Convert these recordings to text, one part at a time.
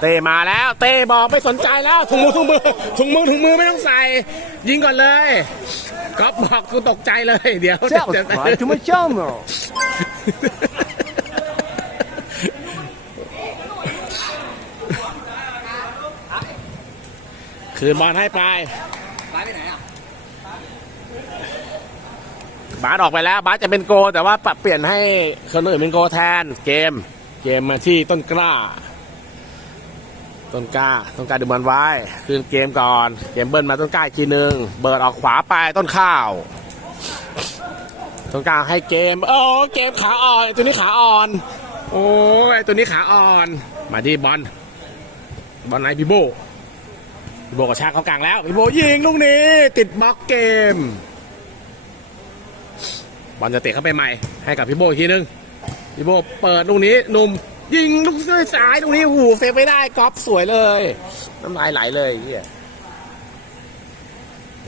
เต้มาแล้ว เต้บอกไม่สนใจแล้วถุงมือถุงมือถุงมือถุงมือไม่ต้องใส่ ยิงก่อนเลยก๊อฟบอกกูตกใจเลย เดี๋ยว That was right to my channel. คืนบอลให้ไปไปไปไหนอะบาสออกไปแล้วบาสจะเป็นโกลแต่ว่าปรับเปลี่ยนให้คนอื่นเป็นโกลแทนเกม เกมมาที่ต้นกล้า ต้นกล้า ต้นกล้าดูมันไว้ คืนเกมก่อน เกมเบิ้ลมาต้นกล้าอีกทีหนึ่งเบิร์ดออกขวาไปต้นข้าว ต้นกล้าให้เกม โอ้เกมขาอ่อนตัวนี้ขาอ่อน โอ้ยไอตัวนี้ขาอ่อน มาที่บอล บอลไหนพี่โบพี่โบกระชากเขากลางแล้วพี่โบยิงลูกนี้ ติดบล็อกเกม บอลจะเตะเข้าไปใหม่ ให้กับพี่โบอีกทีนึงพี่โบเปิดลูกนี้นุ่ม ยิงลูกเสื้อสายลูกนี้หูเซฟไม่ได้ก๊อปสวยเลย น้ำลายไหลเลยเฮีย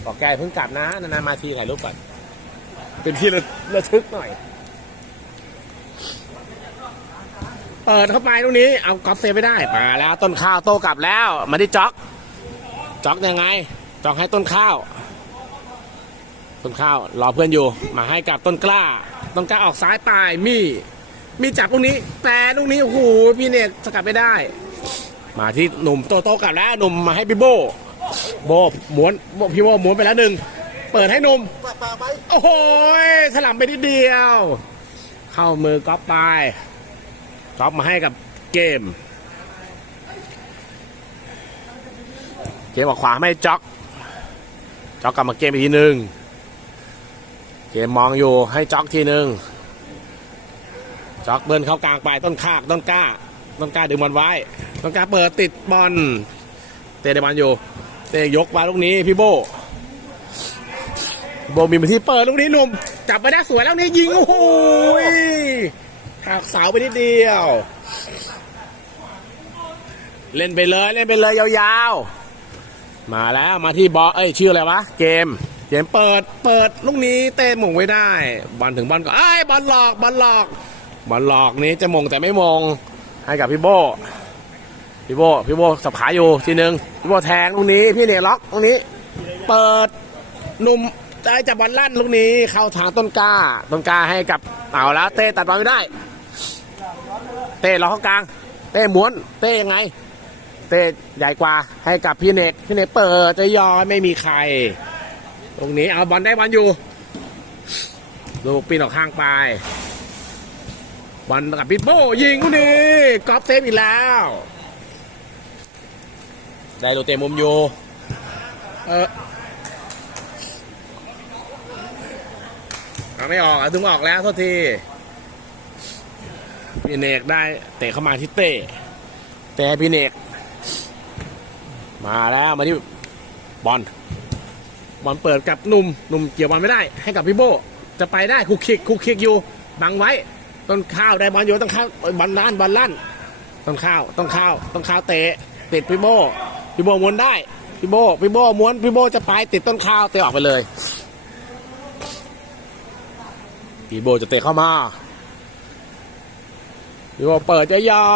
บอกแกเพิ่งกลับนะนานๆมาทีถ่ายรูปก่อน เป็นที่ระระทึกหน่อย เปิดเข้าไปลูกนี้ เอาก๊อปเซฟไม่ได้มาแล้วต้นข้าวโตกลับแล้ว มาที่จ็อก จ็อกยังไง จ็อกให้ต้นข้าว ต้นข้าวรอเพื่อนอยู่ มาให้กับต้นกล้า ต้นกล้าออกซ้ายไปมี่ มีจับลูกนี้ แต่ลูกนี้โอ้โหพี่เนกสกัดไม่ได้ มาที่หนุ่มโตโต้กลับแล้วหนุ่มมาให้พี่โบ โบหม้วนโบพี่โบหม้วนไปแล้วหนึ่งเปิดให้หนุ่มโอ้โหถลำไปนิดเดียว เข้ามือก๊อปไปก๊อปมาให้กับเกม เกมออกขวาไม่จ็อกจ็อกกลับมาเกมอีกทีหนึ่งเกมมองอยู่ให้จ็อกทีหนึ่ง จ็อกเบิร์นเข้ากลางไปต้นคากต้นกล้า ต้นกล้าดึงบอลไว้ ต้นกล้าเปิดติดบอลเตะได้บอลอยู่เตะยกมาลูกนี้พี่โบโบมีมาที่เปิดลูกนี้หนุ่มจับไปได้สวยแล้วนี่ยิงโอ้โหหักเสาไปนิดเดียว เล่นไปเลยเล่นไปเลยยาวๆ มาแล้วมาที่บอเอ้ยชื่ออะไรวะเกมเกมเปิดเปิดลูกนี้เตะหม่งไว้ได้บอลถึงบอลก็ไอ้บอลหลอกบอลหลอก บอลหลอกนี้จะม่งแต่ไม่มงให้กับพี่โบพี่โบพี่โบสับขาอยู่ทีหนึ่งพี่โบแทงลูกนี้ พี่เนยล็อกลูกนี้ เปิดหนุ่มใจจับบอลลั่นลูกนี้เข้าทางต้นกล้าต้นกล้าให้กับเอาแล้ว เต้ตัดบอลไม่ได้ เต้ล็อกข้ากลาง เต้ม้วน เต้ยังไง เต้ใหญ่กว่าให้กับพี่เนกพี่เนกเปิดจะยอยไม่มีใครตรงนี้เอาบอลได้บอลอยู่ ลูกปีนออกข้างไป บอลกับพี่โบยิงลูกนี้กอล์ฟเซฟอีกแล้ว ได้ลูกเตะมุมอยู่เออเอาไม่ออกเอาถึงออกแล้วโทษทีพี่เนกได้เตะเข้ามาที่เต้แต่พี่เนก มาแล้วมาที่บอลบอลเปิดกับหนุ่มหนุ่มเกี่ยวบอลไม่ได้ ให้กับพี่โบ จะไปได้คุกคิกคุกคิกอยู่บังไว้ ต้นข้าวได้บอลอยู่ต้องข้าวบอลลั่นบอลลั่นต้นข้าวต้นข้าวต้นข้าวเตะติดพี่โบพี่โบม้วนได้พี่โบพี่โบม้วนพี่โบจะไปติดต้นข้าวเตะออกไปเลยพี่โบจะเตะเข้ามาพี่โบเปิดจะย้อ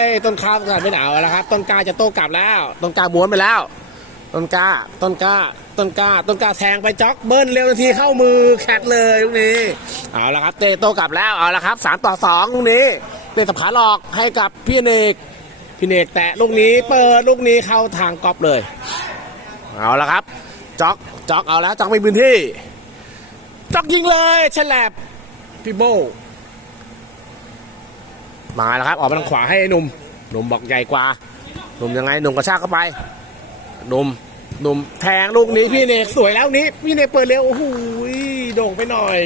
ยต้นข้าวกัดไม่หนาวแล้วครับ ต้นกาจะโต้กลับแล้ว ต้นกาม้วนไปแล้ว ต้นกล้า ต้นกล้า ต้นกล้า ต้นกล้าแทงไปจ็อกเบิ้ลเร็วทันทีเข้ามือแคทเลยลูกนี้ เอาละครับเตโตกลับแล้วเอาละครับสามต่อสองลูกนี้เตะสับขาหลอกให้กับพี่เนกพี่เนกแตะลูกนี้เปิดลูกนี้เข้าทางกอบเลย เอาละครับจ็อกจ็อกเอาแล้วจ็อกไม่พื้นที่จ็อกยิงเลยฉลับพี่โบมาแล้วครับออกมาทางขวาให้ไอ้หนุ่มหนุ่มบอกใหญ่กว่าหนุ่มยังไงหนุ่มกระชากเข้าไป นุ่มนุ่มแทงลูกนี้พี่เนกสวยแล้วนี้ พี่เนกเปิดเร็วโอ้โหโด่งไปหน่อย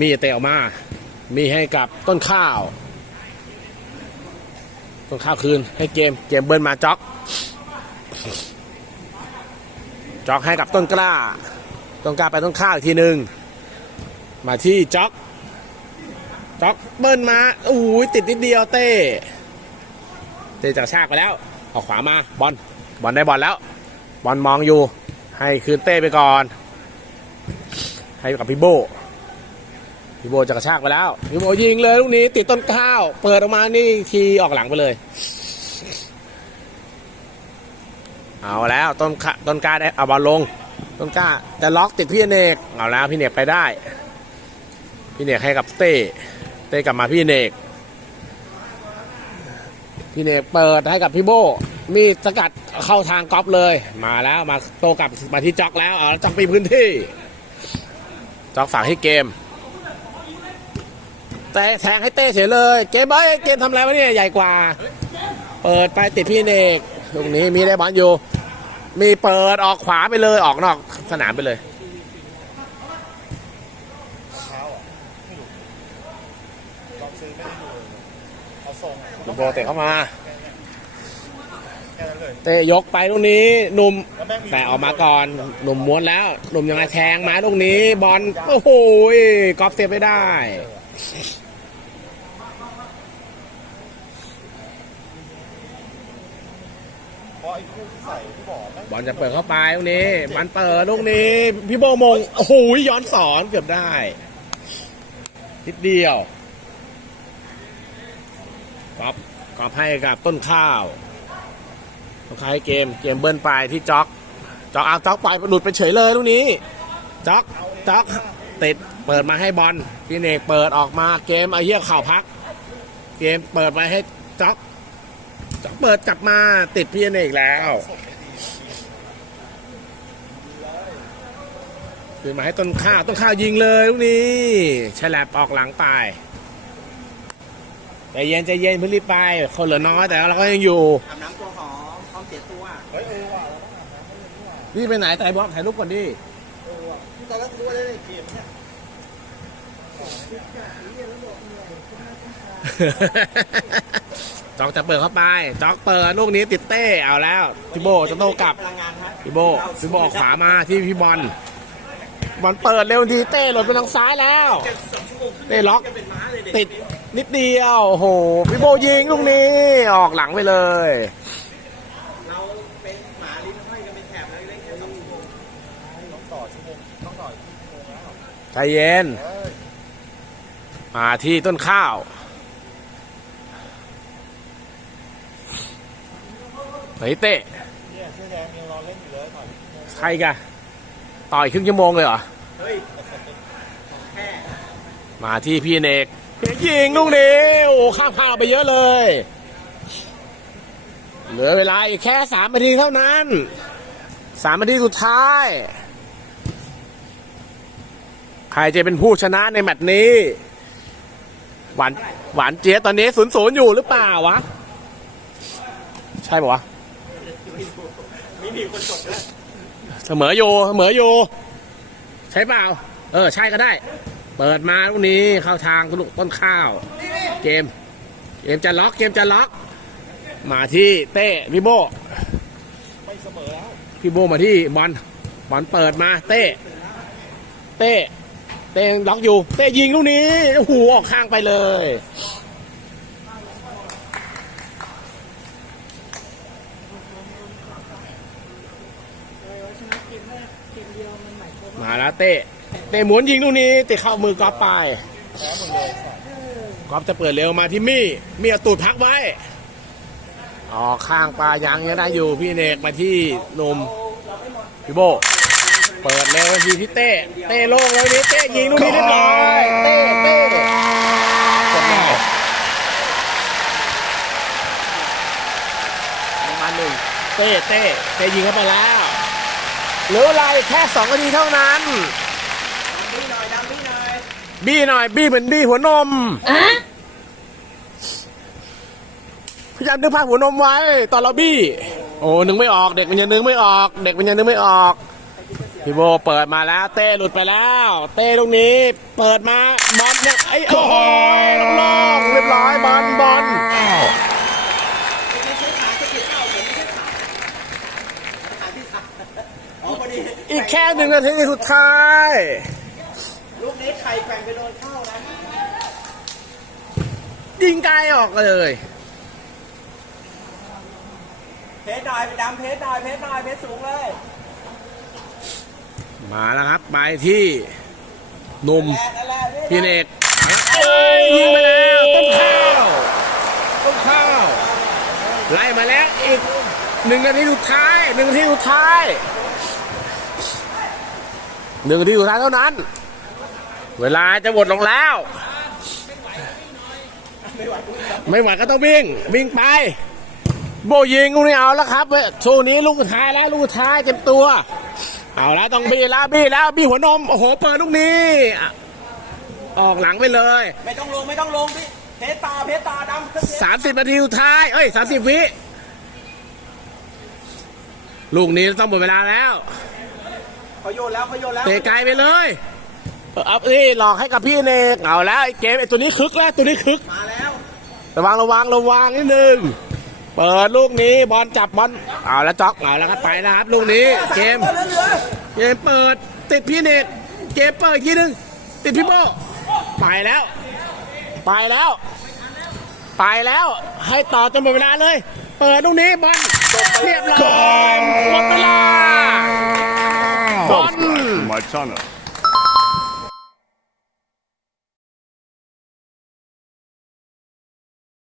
มีเตะออกมา มีให้กับต้นข้าว ต้นข้าวคืนให้เกม เกมเบิร์นมาจ็อก จ็อกให้กับต้นกล้า ต้นกล้าไปต้นข้าวอีกทีหนึ่งมาที่จ็อก จ็อกเบิ้ลมาอู้ยติดนิดเดียวเต้ เต้จากชากไปแล้วออกขวามาบอลบอลได้บอลแล้วบอลมองอยู่ ให้คืนเต้ไปก่อน ให้กับพี่โบพี่โบจะกระชากไปแล้วพี่โบยิงเลยลูกนี้ติดต้นข้าว เปิดออกมานี่ทีออกหลังไปเลย เอาแล้วต้นขต้นกล้าได้เอาบอลลง ต้นกล้าแต่ล็อกติดพี่เนกเอาแล้วพี่เนกไปได้ พี่เนกให้กับเต้ เต้กลับมาพี่เนก พี่เนกเปิดให้กับพี่โบ มีสกัดเข้าทางก๊อฟเลย มาแล้วมาโตกลับมาที่จ็อกแล้วอ๋อจ็อกปีพื้นที่ จ็อกฝั่งให้เกม แต่แทงให้เต้เฉยเลย เกมเอ้ยเกมทำอะไรวะเนี่ยใหญ่กว่า เปิดไปติดพี่เนกตรงนี้มีได้บอลอยู่ มีเปิดออกขวาไปเลยออกนอกสนามไปเลย โบเตะเข้ามา เตะยกไปลูกนี้หนุ่มแต่ออกมาก่อนหนุ่มม้วนแล้วหนุ่มยังไงแทงมาลูกนี้ บอลโอ้โหกอล์ฟเซฟไม่ได้เพราะไอ้คู่ที่ใส่ที่บอกแม่งบอลจะเปิดเข้าไปลูกนี้ มันเปิดลูกนี้ พี่โบมง โอ้โหย้อนสอนเกือบได้นิดเดียว กอบกอบให้กับต้นข้าวต้นข้าวให้เกมเกมเบิ้ลไปที่จ็อกจ็อกเอาจ็อกไปหลุดไปเฉยเลยลูกนี้จ็อกจ็อกติดเปิดมาให้บอลพี่เนกเปิดออกมาเกมไอเหี้ยเข่าพัก เกมเปิดไปให้จ็อกจ็อกเปิดกลับมาติดพี่เนกแล้วคืนมาให้ต้นข้าวต้นข้าวยิงเลยลูกนี้ฉลับออกหลังไป ใจเย็นใจเย็นเพิ่งรีบไป คนเหลือน้อยแต่เราก็ยังอยู่อาบน้ำตัวหอมพร้อมเสียตัวเฮ้ยเออว่ะพี่ไปไหนไต่บอลถ่ายรูปก่อนดิตอนแรกรู้ว่าได้เกมเนี่ยจอกจะเปิดเข้าไปจอกเปิดลูกนี้ติดเต้เอาแล้วพี่โบจะโต้กลับพลังงานครับพี่โบพี่โบออกขวามาที่พี่บอลบอลเปิดเร็วทีเต้หล่นไปทางซ้ายแล้ว เต้ล็อกเป็นม้าเลยเด็กติด นิดเดียวโอ้โหพี่โบยิงลูกนี้ออกหลังไปเลย เราเป็นหมาลิ้นห้อยกันเป็นแถบเลยเล่นแค่สองชั่วโมงต้องต่อชั่วโมงต้องต่อชั่วโมงแล้วใจเย็นเอ้ยมาที่ต้นข้าวเฮ้ยเต้เนี่ยเสื้อแดงยังรอเล่นอยู่เลยหน่อยใครกะต่อยครึ่งชั่วโมงเลยเหรอ เฮ้ยแค่มาที่พี่เนก ยิงลูกนี้โอ้ข้ามข้าวไปเยอะเลย เหลือเวลาอีกแค่สามนาทีเท่านั้นสามนาทีสุดท้าย ใครจะเป็นผู้ชนะในแมตช์นี้ หวานหวานเจี๊ยตอนนี้ศูนย์ศูนย์อยู่หรือเปล่าวะ ใช่ปะวะเสมออยู่เสมออยู่ ใช่เปล่า เออ ใช่ก็ได้ เปิดมาลูกนี้เข้าทางลูกต้นข้าว เกม เกมจะล็อกเกมจะล็อก มาที่เต้พี่โบไม่เสมอแล้วพี่โบมาที่บอลบอลเปิดมา เต้เต้เต้ล็อกอยู่ เต้ยิงลูกนี้โอ้โหออกข้างไปเลยมาแล้วเต้ เต้หมุนยิงลูกนี้ติดเข้ามือกอล์ฟไปกอล์ฟจะเปิดเร็วมาที่มี่มี่เอาตูดพักไว้ ออกข้างปลายังยังได้อยู่พี่เนกมาที่นุ่มพี่โบ เปิดเร็วทีที่เต้ เต้โล่งแล้วนี้เต้ยิงลูกนี้เรียบร้อยเต้เต้กดได้ประมาณหนึ่งเต้เต้เต้ยิงเข้าไปแล้วเหลือเวลาแค่สองนาทีเท่านั้น นี่หน่อยดำนี่หน่อย บี้หน่อยบี้เหมือนบี้หัวนมพยายามนึกภาพหัวนมไว้ ตอนเราบี้ โอ้นึกไม่ออกเด็กมันยังนึกไม่ออก เด็กมันยังนึกไม่ออกพี่โบเปิดมาแล้ว เต้หลุดไปแล้ว เต้ลูกนี้ เปิดมาบอลเนี่ยไอ้โอ้โหลองๆเรียบร้อยบอลบอลไม่ใช่ขาสะกิดเข้าผมไม่ใช่ขาขาที่ขาอ๋อพอดีอีกแค่หนึ่งนาทีสุดท้ายลูก นี้ไข่แกว่งไปโดนเข้านะยิงไกลออกเลยเพชรหน่อยไปดำเพชรหน่อยเพชรหน่อยเพชรสูงเลย มาแล้วครับไปที่หนุ่มแหละนั่นแหละนี่พี่เนกเอ้ยยิงไปแล้วต้นข้าวต้นข้าวไล่มาแล้วอีกหนึ่งนาทีสุดท้ายหนึ่งนาทีสุดท้ายหนึ่งนาทีสุดท้ายเท่านั้น เวลาจะหมดลงแล้ว ไม่ไหวก็ต้องวิ่ง วิ่งไป โบยิงลูกนี้เอาแล้วครับเว้ยช่วงนี้ลูกสุดท้ายแล้วลูกสุดท้ายเต็มตัว เอาแล้วต้องบี้แล้วบี้แล้วบี้หัวนมโอ้โหเปิดลูกนี้อะออกหลังไปเลย ไม่ต้องลงไม่ต้องลงพี่เพชรตาเพชรตาดำเครื่องเพชรสามสิบนาทีสุดท้ายเอ้ยสามสิบวิลูกนี้ต้องหมดเวลาแล้วเขาโยนแล้วเขาโยนแล้วเตะไกลไปเลย เออเอานี่หลอกให้กับพี่เนกเอาแล้วไอ้เกมไอ้ตัวนี้คึกแล้วตัวนี้คึก มาแล้ว ระวังระวังระวังนิดนึง เปิดลูกนี้บอลจับบอล เอาแล้วจ็อกเอาแล้วครับไปนะครับลูกนี้ เกมเหลือเหลือเกมเปิดติดพี่เนกเกมเปิดอีกทีหนึง ติดพี่โบไปแล้ว ไปแล้ว ไปแล้ว ให้ต่อจนหมดเวลาเลย เปิดลูกนี้บอลเรียบร้อยหมดเวลาบอล My channel.